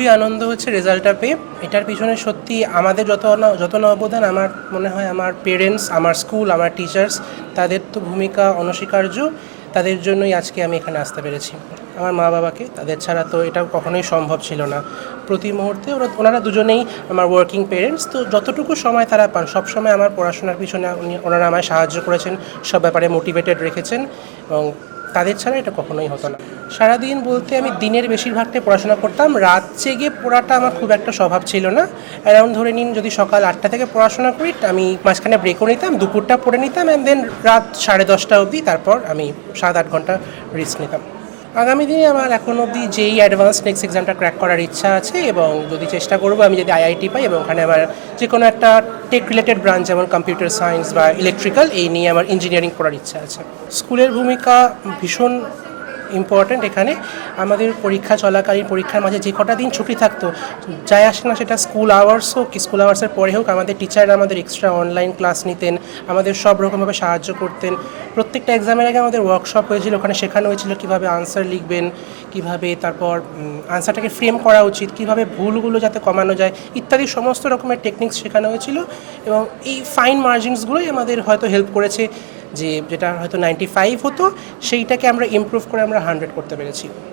খুবই আনন্দ হচ্ছে রেজাল্টটা পেয়ে। এটার পিছনে সত্যি আমাদের যত না অবদান, আমার মনে হয় আমার পেরেন্টস, আমার স্কুল, আমার টিচার্স, তাদের তো ভূমিকা অনস্বীকার্য। তাদের জন্যই আজকে আমি এখানে আসতে পেরেছি। আমার মা বাবাকে, তাদের ছাড়া তো এটা কখনোই সম্ভব ছিল না। প্রতি মুহূর্তে ওনারা দুজনেই আমার ওয়ার্কিং পেরেন্টস, তো যতটুকু সময় তারা পান সব সময় আমার পড়াশোনার পিছনে ওনারা আমায় সাহায্য করেছেন, সব ব্যাপারে মোটিভেটেড রেখেছেন, এবং তাদের ছাড়া এটা কখনোই হতো না। সারাদিন বলতে আমি দিনের বেশিরভাগটাই পড়াশোনা করতাম, রাত জেগে পড়াটা আমার খুব একটা স্বভাব ছিল না। অ্যারাউন্ড ধরে নিন, যদি সকাল 8টা থেকে পড়াশোনা করি, আমি মাঝখানে ব্রেকও নিতাম, দুপুরটা পড়ে নিতাম, অ্যান্ড দেন রাত 10:30 অবধি, তারপর আমি 7-8 ঘন্টা রেস্ট নিতাম। আগামী দিনে আমার এখন অবধি যেই অ্যাডভান্স নেক্সট এক্সামটা ক্র্যাক করার ইচ্ছা আছে, এবং যদি চেষ্টা করবো আমি যদি আইআইটি পাই এবং ওখানে আমার যে কোনো একটা টেক রিলেটেড ব্রাঞ্চ, যেমন কম্পিউটার সায়েন্স বা ইলেকট্রিক্যাল, এই নিয়ে আমার ইঞ্জিনিয়ারিং করার ইচ্ছা আছে। স্কুলের ভূমিকা ভীষণ ইম্পর্ট্যান্ট এখানে। আমাদের পরীক্ষা চলাকালীন, পরীক্ষার মাঝে যে কটা দিন ছুটি থাকতো, যায় আসে না সেটা স্কুল আওয়ার্স হোক কি স্কুল আওয়ার্সের পরে হোক, আমাদের টিচাররা আমাদের এক্সট্রা অনলাইন ক্লাস নিতেন, আমাদের সব রকমভাবে সাহায্য করতেন। প্রত্যেকটা এক্সামের আগে আমাদের ওয়ার্কশপ হয়েছিল, ওখানে শেখানো হয়েছিল কীভাবে আনসার লিখবেন, কীভাবে তারপর আনসারটাকে ফ্রেম করা উচিত, কীভাবে ভুলগুলো যাতে কমানো যায়, ইত্যাদি সমস্ত রকমের টেকনিক্স শেখানো হয়েছিল। এবং এই ফাইন মার্জিনসগুলোই আমাদের হয়তো হেল্প করেছে, যেটা হয়তো 95 হতো সেইটাকে আমরা ইমপ্রুভ করে আমরা 100 করতে পেরেছি।